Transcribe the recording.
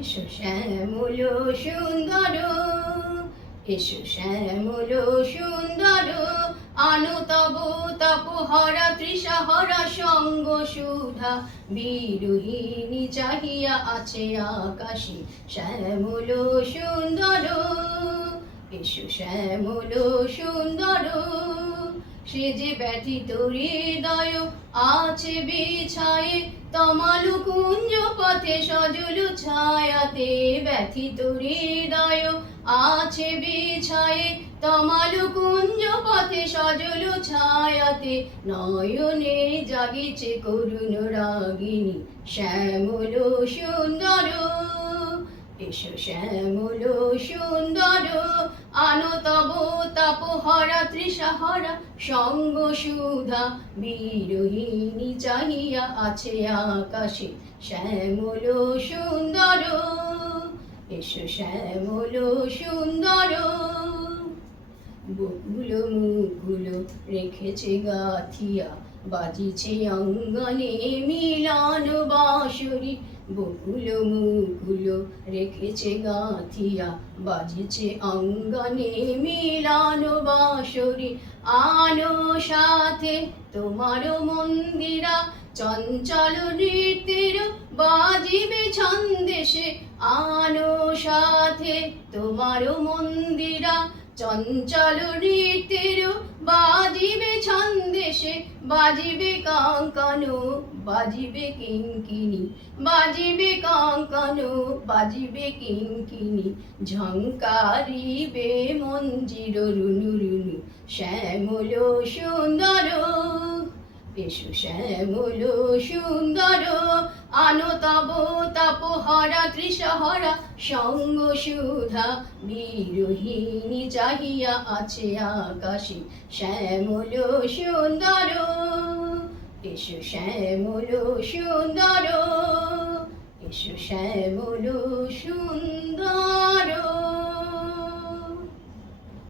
এসো শ্যামল সুন্দর, এসো শ্যামল সুন্দর, আনো তব তপহরা তৃষাহরা সঙ্গ সুধা, বিরোহিণী চাহিয়া আছে আকাশে শ্যামল সুন্দর, এসো শ্যামল সুন্দর। সে যে ব্যথিত হৃদয় আছে বিছায়ে, তমালু কুঞ্জ পথে সজল ছায়াতে, ব্যথিত হৃদয় আছে বিছায়ে, তমালু কুঞ্জ পথে সজল ছায়াতে, নয়নে জাগিছে করুণ রাগিনী শ্যামল সুন্দর, এসো শ্যামল সুন্দর, আনো তব তপহরা তৃষাহরা সঙ্গ সুধা, বিরোহিণী চাহিয়া আছে আকাশে শ্যামল সুন্দর, এসো শ্যামল সুন্দর। বকুল মুকুল রেখেছে গাথিয়া, বাজিছে অঙ্গনে মিলন বাঁশরি, বকুল মুকুল রেখেছে গাথিয়া, বাজিছে অঙ্গনে মিলন বাঁশরি, আনো সাথে তোমার মন্দিরা, চঞ্চল নৃত্যের বাজিবে ছন্দেশে, আনো সাথে তোমার মন্দিরা, চঞ্চল নৃত্যের বাজিবে ছন্দেশে, বাজিবে কাঙ্কানো বাজিবে কিঙ্কিনি, বাজিবে কাঙ্কানো বাজিবে কিঙ্কিনি, ঝঙ্কারিবে মঞ্জির রুনু রুনু শ্যামল সুন্দর, এসো শ্যামল সুন্দর, আনো তব তপহরা তৃষাহরা সঙ্গ সুধা, বিরোহিণী চাহিয়া আছে আকাশে শ্যামল সুন্দর, এসো শ্যামল সুন্দর, এসো শ্যামল সুন্দর।